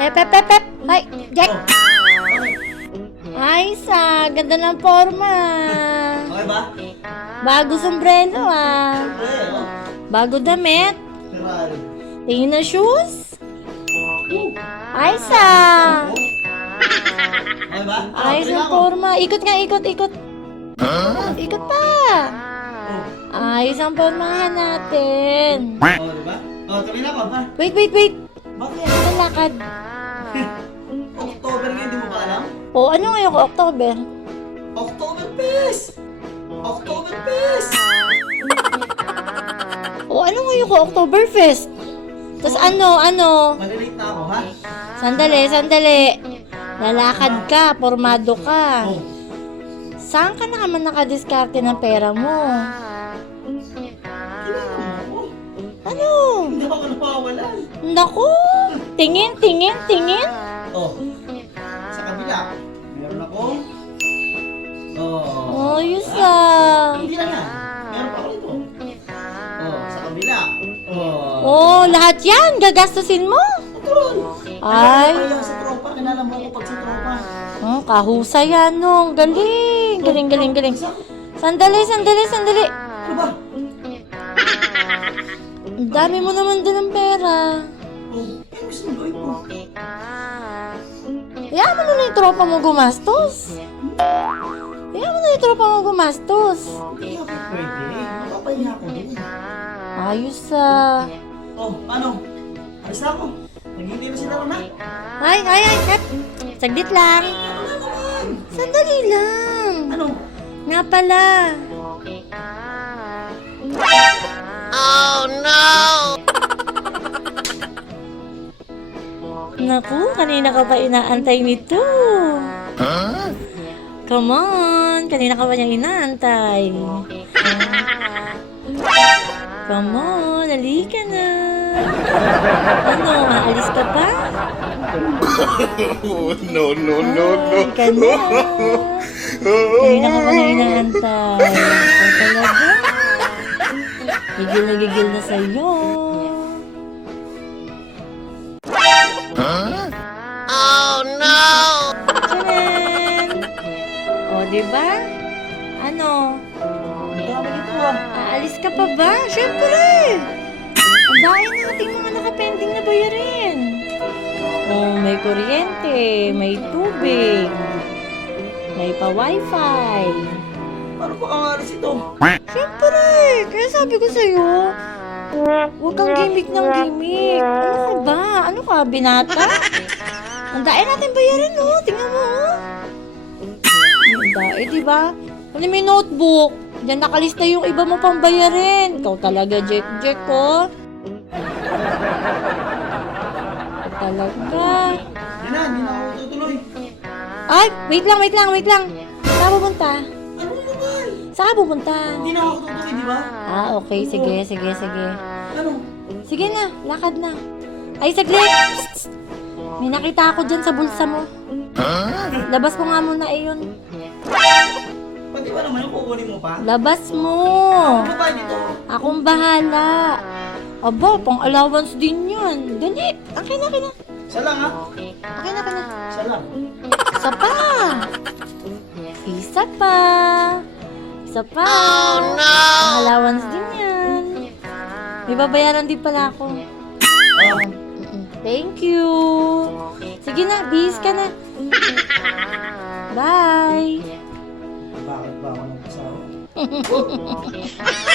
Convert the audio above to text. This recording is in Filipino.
Hep, hep, hep, hep. Hay, Jack. Ay, sa ganda ng forma. Okay ba? Bago sombrero ah. Bago damit. Tingin na shoes. Ay, sa. Ang ako. forma. Ikot nga, ikot, ikot. Ikot pa. Oh. Ayos ang formahan natin. Oh, diba? Oh, tuloy na ako, ha? Wait, wait, wait. Bakit? Nalakad. October ngayon, di mo ba alam? O, ano ngayon ko, October? October Fest! October Fest! O, ano ngayon ko, Oktoberfest? Tapos ano, ano? Malilate na ako, ha? Sandali, sandali. Lalakad ka, formado ka. Oh. Saan ka naman nakadiskarte ng pera mo? Naku! Tingin, tingin, tingin. Oh. Sa kabila, meron akong... Oh. Ayos ah. Hindi lang yan. Meron pa ako dito. Oh, sa kabila. Oh. Oh, lahat yan, gagastusin mo. Patron! Ay. Kaya sa tropa, kilala mo ako pag sa tropa. Oh, kahusay yan, no. Galing, galing, galing, galing. Sandali, sandali, sandali. Ano ba? Ang dami mo naman din ng pera. Hayaan mo na yung tropa mo gumastos. Hayaan mo na yung tropa mo gumastos. Hindi ako pwede. Mapapahiya ako din. Ayos ah. Oh, ano? Alis na ako. Naghihintay na sila na. Ay, ay, ay, ay. Saglit lang. Sandali lang. Ano? Nga pala. Oh, no! Naku, kanina ka pa inaantay nito. Come on, kanina ka pa niya inaantay. Come on, halika na. Ano, aalis ka pa? No, no, no, no. Ay, ka na. Kanina ka pa na inaantay. Ikaw talaga. Gigil na gigil na sa'yo. O, diba? Ano? Dami nito ah. Aalis ka pa ba? Siyempre! Ang dami nating mga nakapending na bayarin. Oh, may kuryente, may tubig, may pa-wifi. Paano pa kang alis ito? Siyempre! Kaya sabi ko sa'yo, huwag kang gimmick ng gimmick. Ano ka ba? Ano ka, binata? Ang dai natin bayarin, no? Tingnan mo, oh. Ang dai, di ba? Ano may notebook? Diyan nakalista yung iba mo pang bayarin. Ikaw talaga, Jack Jack, oh. Ikaw talaga. Hindi na, hindi na ako tutuloy. Ay, wait lang, wait lang, wait lang. Saan ka pupunta? Ano naman? Saan ka pupunta? Hindi na ako tutuloy, di ba? Ah, okay. Sige, sige, sige. Ano? Sige na, lakad na. Ay, saglit! Psst, psst. May nakita ako dyan sa bulsa mo. Labas mo nga muna eh yun. Pati ba naman yung kukunin mo pa? Labas mo! Ano ba dito? Akong bahala. Aba, pang allowance din yun. Dali, akin na, akin na. Isa lang ha? Akin na, akin na. Isa lang. Isa pa! Isa pa! Isa pa! Oh no! Ang allowance din yan. May babayaran din pala ako. Oh. Thank you. Sige na, bis ka na. Bye. Bakit ba ako nagpasawa?